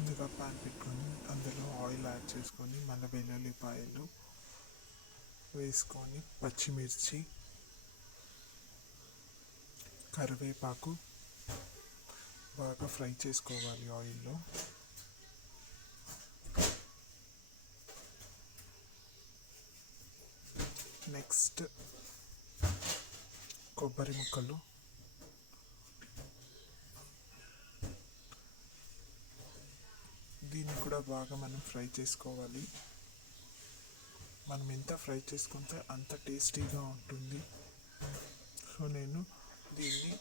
ముందుగా పాన్ పెట్టుకొని అందులో ఆయిల్ యాడ్ చేసుకొని మళ్ళీ వెల్లుల్లిపాయలు వేసుకొని పచ్చిమిర్చి కరివేపాకు బాగా ఫ్రై చేసుకోవాలి ఆయిల్లో. నెక్స్ట్ కొబ్బరి ముక్కలు, దీన్ని కూడా బాగా మనం ఫ్రై చేసుకోవాలి. మనం ఎంత ఫ్రై చేసుకుంటే అంత టేస్టీగా ఉంటుంది. సో నేను దీన్ని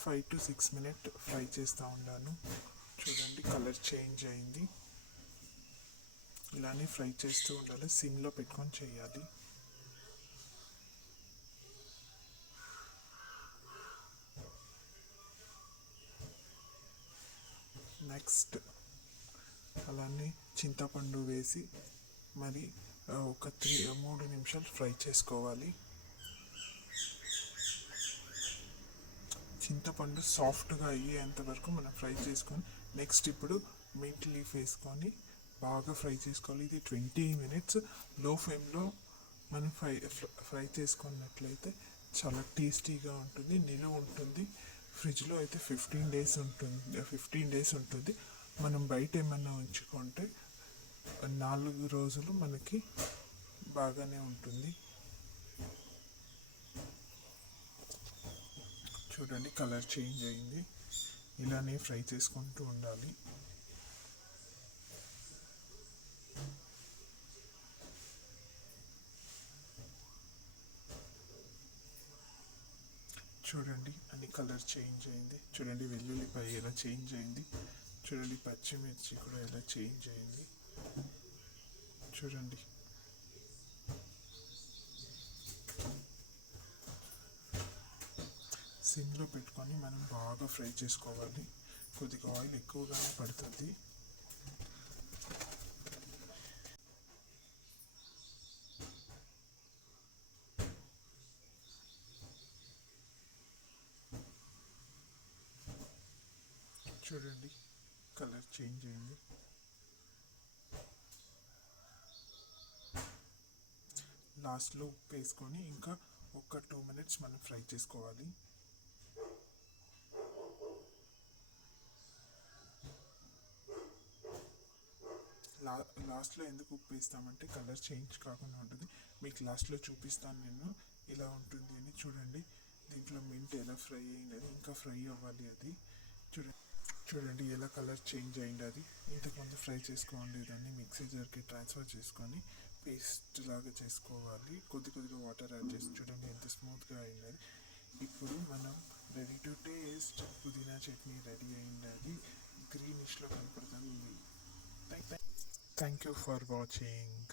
5 to 6 minutes ఫ్రై చేస్తూ ఉన్నాను. చూడండి కలర్ చేంజ్ అయింది. ఇలానే ఫ్రై చేస్తూ ఉండాలి, సిమ్లో పెట్టుకొని చేయాలి. నెక్స్ట్ అలానే చింతపండు వేసి మరి ఒక 3 నిమిషాలు ఫ్రై చేసుకోవాలి. చింతపండు సాఫ్ట్గా అయ్యేంత వరకు మనం ఫ్రై చేసుకొని నెక్స్ట్ ఇప్పుడు మింట్ లీఫ్ వేసుకొని బాగా ఫ్రై చేసుకోవాలి. ఇది 20 minutes లో ఫ్లేమ్లో మనం ఫ్రై చేసుకున్నట్లయితే చాలా టేస్టీగా ఉంటుంది, నిలువ ఉంటుంది. ఫ్రిడ్జ్లో అయితే 15 days ఉంటుంది. మనం బయట ఏమన్నా ఉంచుకుంటే 4 రోజులు మనకి బాగానే ఉంటుంది. చూడండి కలర్ చేంజ్ అయింది. ఇలానే ఫ్రై చేసుకుంటూ ఉండాలి. చూడండి అన్ని కలర్ చేంజ్ అయింది. చూడండి వెల్లుల్లిపాయ ఎలా చేంజ్ అయింది. చూడండి పచ్చిమిర్చి కూడా ఎలా చేంజ్ అయింది. చూడండి సిమ్లో పెట్టుకొని మనం బాగా ఫ్రై చేసుకోవాలి. కొద్దిగా ఆయిల్ ఎక్కువగానే పడుతుంది. చూడండి కలర్ చేంజ్ అయింది. లాస్ట్లో ఉప్పు వేసుకొని ఇంకా ఒక 2 minutes మనం ఫ్రై చేసుకోవాలి. లాస్ట్లో ఎందుకు ఉప్పు వేస్తామంటే కలర్ చేంజ్ కాకుండా ఉంటుంది. మీకు లాస్ట్లో చూపిస్తాను నేను ఇలా ఉంటుంది అని. చూడండి దీంట్లో మింట్ ఎలా ఫ్రై అయింది, ఇంకా ఫ్రై అవ్వాలి అది. చూడండి ఎలా కలర్ చేంజ్ అయింది. అది ఇంతకుముందు ఫ్రై చేసుకోండి. దాన్ని మిక్సీ జార్కి ట్రాన్స్ఫర్ చేసుకొని పేస్ట్ లాగా చేసుకోవాలి. కొద్దిగా వాటర్ యాడ్ చేసి చూడండి ఎంత స్మూత్గా అయింది. ఇప్పుడు మనం రెడీ టు టేస్ట్ పుదీనా చట్నీ రెడీ అయింది. అది గ్రీనిష్లో కనపడుతుంది. Thank you for watching.